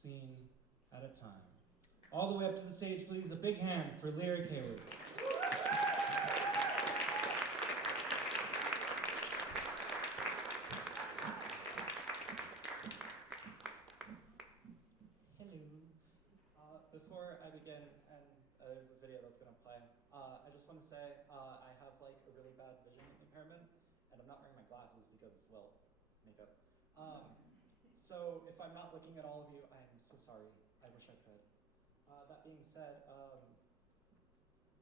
scene at a time. All the way up to the stage, please. A big hand for Lyric Haworth. Before I begin, and there's a video that's going to play, I just want to say I have like a really bad vision impairment, and I'm not wearing my glasses because, well, makeup. So if I'm not looking at all of you, I'm so sorry. I wish I could. That being said,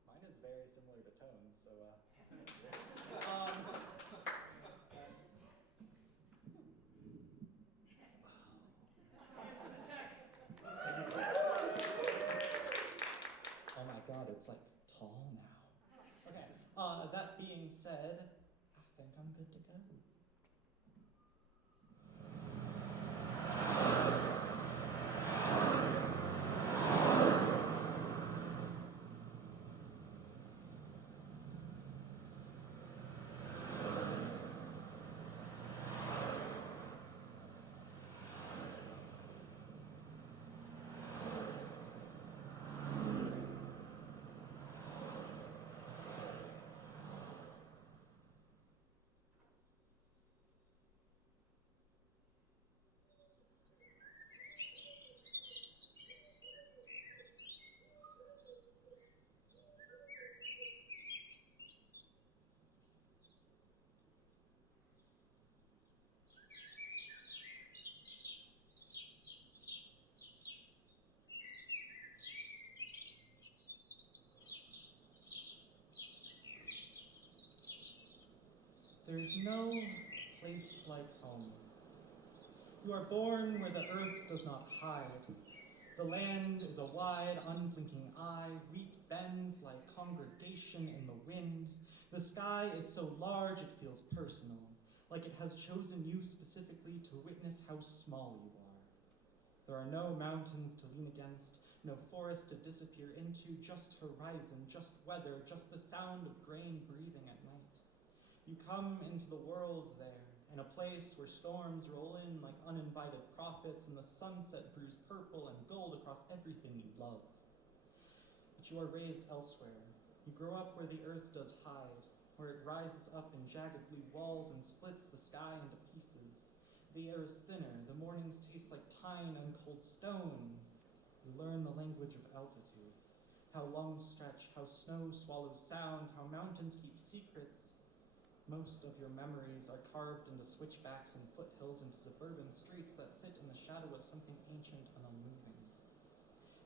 mine is very similar to Tone's, so oh my god, it's like tall now. Okay, that being said, I think I'm good to go. There's no place like home. You are born where the earth does not hide. The land is a wide, unblinking eye. Wheat bends like congregation in the wind. The sky is so large it feels personal, like it has chosen you specifically to witness how small you are. There are no mountains to lean against, no forest to disappear into, just horizon, just weather, just the sound of grain breathing at night. You come into the world there, in a place where storms roll in like uninvited prophets and the sunset brews purple and gold across everything you love. But you are raised elsewhere. You grow up where the earth does hide, where it rises up in jagged blue walls and splits the sky into pieces. The air is thinner, the mornings taste like pine and cold stone. You learn the language of altitude, how lungs stretch, how snow swallows sound, how mountains keep secrets. Most of your memories are carved into switchbacks and foothills into suburban streets that sit in the shadow of something ancient and unmoving.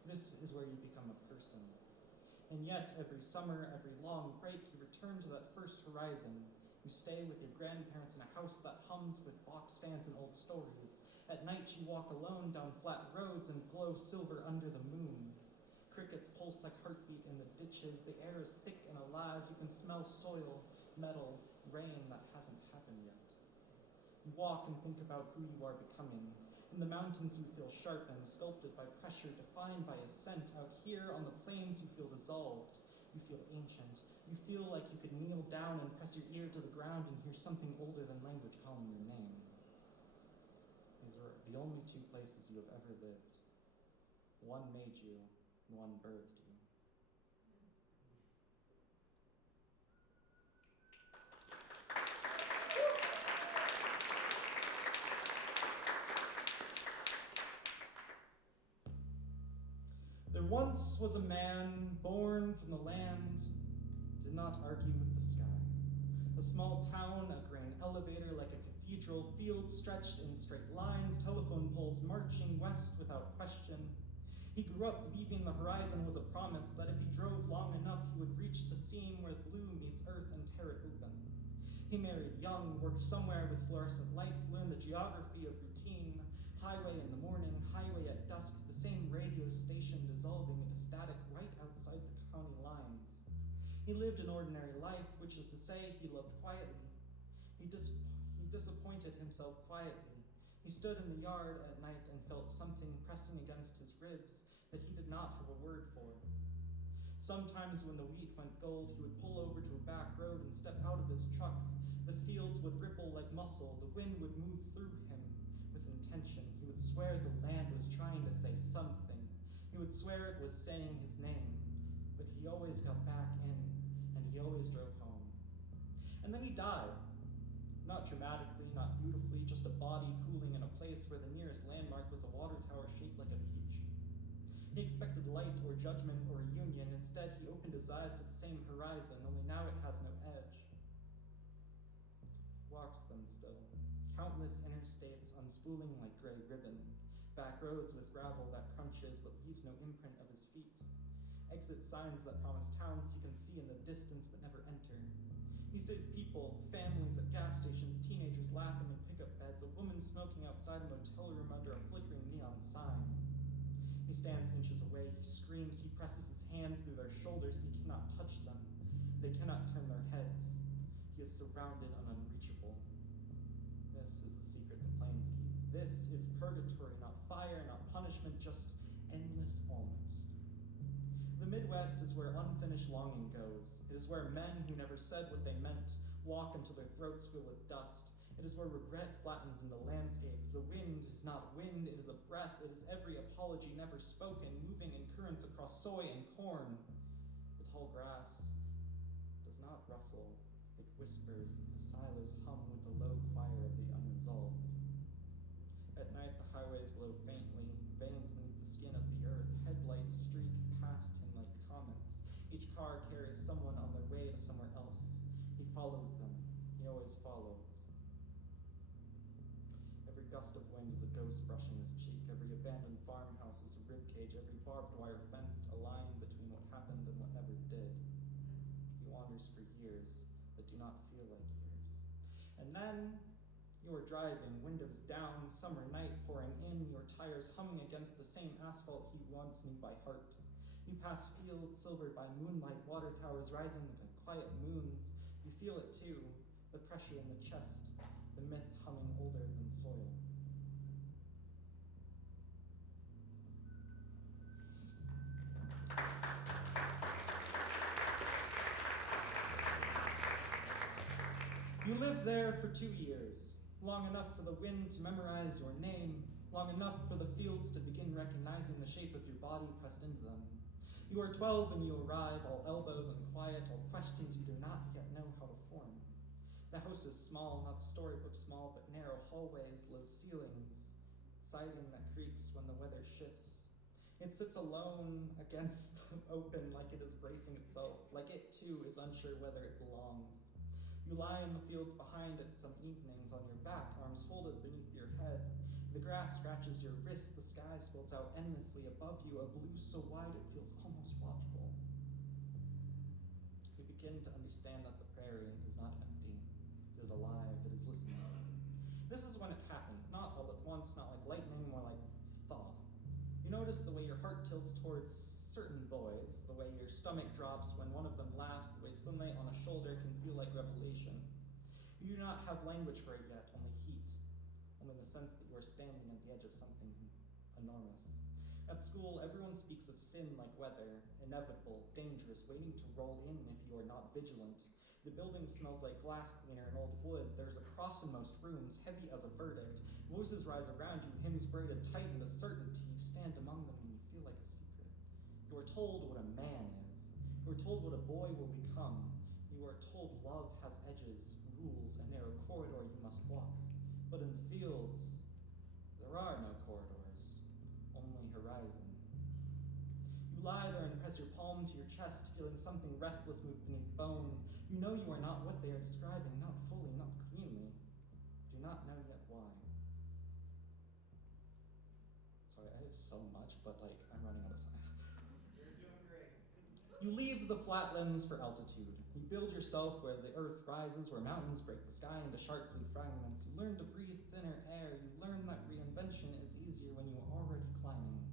This is where you become a person. And yet, every summer, every long break, you return to that first horizon. You stay with your grandparents in a house that hums with box fans and old stories. At night, you walk alone down flat roads and glow silver under the moon. Crickets pulse like heartbeat in the ditches. The air is thick and alive. You can smell soil, metal, rain that hasn't happened yet. You walk and think about who you are becoming. In the mountains you feel sharpened, sculpted by pressure, defined by ascent. Out here on the plains you feel dissolved. You feel ancient. You feel like you could kneel down and press your ear to the ground and hear something older than language calling your name. These are the only two places you have ever lived. One made you, one birthed you. There once was a man born from the land, did not argue with the sky. A small town, a grain elevator like a cathedral, fields stretched in straight lines, telephone poles marching west without question. He grew up believing the horizon was a promise, that if he drove long enough, he would reach the seam where blue meets earth and tear it open. He married young, worked somewhere with fluorescent lights, learned the geography of routine. Highway in the morning, highway at dusk, the same radio station dissolving into static right outside the county lines. He lived an ordinary life, which is to say he loved quietly. He disappointed himself quietly. He stood in the yard at night and felt something pressing against his ribs that he did not have a word for. Sometimes when the wheat went gold, he would pull over to a back road and step out of his truck. The fields would ripple like muscle. The wind would move through him with intention. He would swear the land was trying trying to say something. He would swear it was saying his name, but he always got back in, and he always drove home. And then he died. Not dramatically, not beautifully, just a body cooling in a place where the nearest landmark was a water tower shaped like a peach. He expected light or judgment or union. Instead, he opened his eyes to the same horizon, only now it has no edge. Walks them still. Countless interstates unspooling like gray ribbon. Back roads with gravel that crunches but leaves no imprint of his feet. Exit signs that promise towns he can see in the distance but never enter. He sees people, families at gas stations, teenagers laughing in pickup beds, a woman smoking outside a motel room under a flickering neon sign. He stands inches away, he screams, he presses his hands through their shoulders, he cannot touch them. They cannot turn their heads. He is surrounded and unreachable. This is the secret the plains keep. This is purgatory, not fire, not punishment, just endless almost. The Midwest is where unfinished longing goes. It is where men who never said what they meant walk until their throats fill with dust. It is where regret flattens into landscapes. The wind is not wind, it is a breath. It is every apology never spoken, moving in currents across soy and corn. The tall grass does not rustle. It whispers, the silos hum with the low choir of the unresolved. At night, the highways glow faintly, veins beneath the skin of the earth. Headlights streak past him like comets. Each car carries someone on their way to somewhere else. He follows them. He always follows. Every gust of wind is a ghost brushing his cheek. Every abandoned farmhouse is a ribcage. Every barbed wire fence a line between what happened and what never did. He wanders for years that do not feel like years. And then you are driving, windows down, summer night pouring in, your tires humming against the same asphalt he once knew by heart. You pass fields silvered by moonlight, water towers rising like quiet moons. You feel it too, the pressure in the chest, the myth humming older than soil. You lived there for 2 years. Long enough for the wind to memorize your name, long enough for the fields to begin recognizing the shape of your body pressed into them. You are 12 and you arrive, all elbows and quiet, all questions you do not yet know how to form. The house is small, not storybook small, but narrow hallways, low ceilings, siding that creaks when the weather shifts. It sits alone against the open like it is bracing itself, like it too is unsure whether it belongs. You lie in the fields behind it some evenings on your back, arms folded beneath your head. The grass scratches your wrist, the sky spills out endlessly above you, a blue so wide it feels almost watchful. You begin to understand that the prairie is not empty. It is alive, it is listening. This is when it happens, not all at once, not like lightning, more like thaw. You notice the way your heart tilts towards certain boys, the way your stomach drops when one of them laughs, the way sunlight on a shoulder can feel like revelation. You do not have language for it yet, only heat, only the sense that you are standing at the edge of something enormous. At school, everyone speaks of sin like weather, inevitable, dangerous, waiting to roll in if you are not vigilant. The building smells like glass cleaner and old wood. There is a cross in most rooms, heavy as a verdict. Voices rise around you, hymns braided tight into certainty. You stand among them and you feel like a secret. You are told what a man is. You are told what a boy will become. You are told love has edges, rules, a narrow corridor you must walk. But in the fields, there are no corridors, only horizon. You lie there and press your palm to your chest, feeling something restless move beneath bone. You know you are not what they are describing, not fully, not cleanly. Do not know yet why. Sorry, I have so much, but I'm running out of time. You're doing great. You leave the flatlands for altitude. You build yourself where the earth rises, where mountains break the sky into sharp blue fragments. You learn to breathe thinner air. You learn that reinvention is easier when you are already climbing.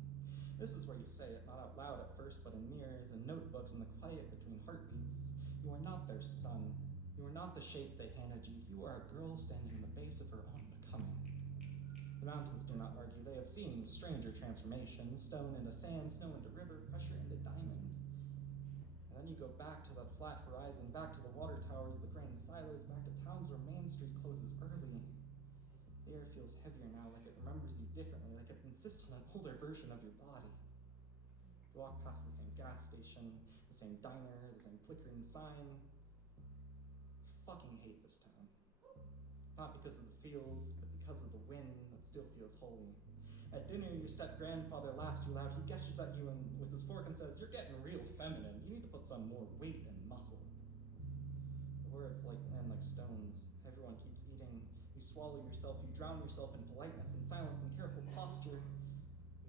This is where you say it, not out loud at first, but in mirrors and notebooks in the quiet between heartbeats. You are not their son. You are not the shape they handed you. You are a girl standing in the base of her own becoming. The mountains do not argue. They have seen stranger transformations, stone into sand, snow into river, pressure into diamond. And then you go back to that flat horizon, back to the water towers, the grain silos, back to towns where Main Street closes early. The air feels heavier now, like it remembers you differently, like it insists on an older version of your body. You walk past the same gas station, the same diner, the same flickering sign. I fucking hate this town. Not because of the fields, but because of the wind that still feels holy. At dinner, your step-grandfather laughs too loud. He gestures at you with his fork and says, "You're getting real feminine. You need to put some more weight and muscle." The words land like stones. Everyone keeps eating. You swallow yourself. You drown yourself in politeness and silence and careful posture.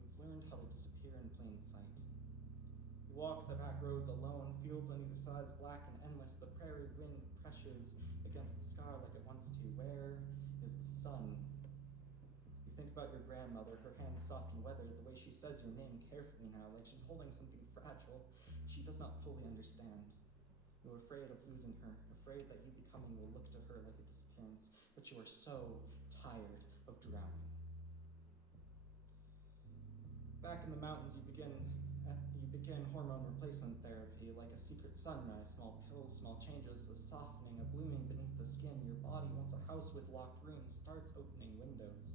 You've learned how to disappear in plain sight. You walk the back roads alone. Fields on either side is black and endless. The prairie wind pressures against the sky like it wants to. Where is the sun? You think about your grandmother, her hands soft and weathered, the way she says your name carefully now, like she's holding something fragile she does not fully understand. You're afraid of losing her, afraid that you becoming will look to her like a disappearance, but you are so tired of drowning. Back in the mountains, you begin hormone replacement therapy, like a secret sunrise, small pills, small changes, a softening, a blooming beneath the skin. Your body, once a house with locked rooms, starts opening windows.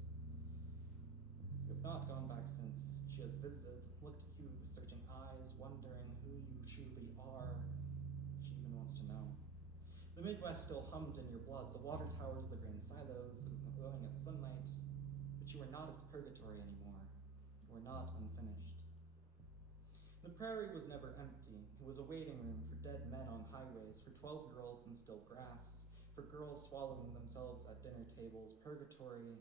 You have not gone back since. She has visited, looked at you with searching eyes, wondering who you truly are. She even wants to know. The Midwest still hums in your blood, the water towers, the grain silos, glowing at sunlight, but you are not its purgatory anymore. You are not unfinished. The prairie was never empty. It was a waiting room for dead men on highways, for 12-year-olds in still grass, for girls swallowing themselves at dinner tables. Purgatory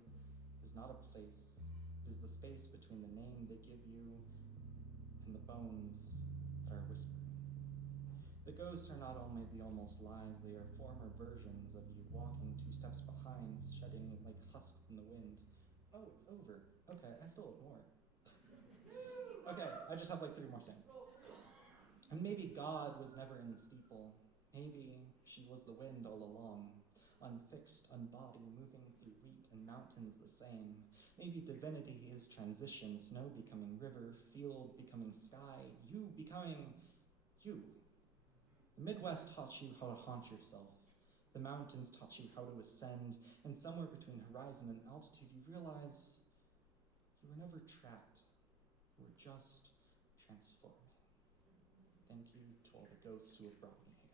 is not a place. It is the space between the name they give you and the bones that are whispering. The ghosts are not only the almost lies, they are former versions of you walking 2 steps behind, shedding like husks in the wind. Oh, it's over. Okay, I still have more. Okay, I just have 3 more seconds. And maybe God was never in the steeple. Maybe she was the wind all along, unfixed, unbodied, moving through wheat and mountains the same. Maybe divinity is transition, snow becoming river, field becoming sky, you becoming you. The Midwest taught you how to haunt yourself. The mountains taught you how to ascend, and somewhere between horizon and altitude you realize you were never trapped. You were just transforming. Thank you to all the ghosts who have brought me here.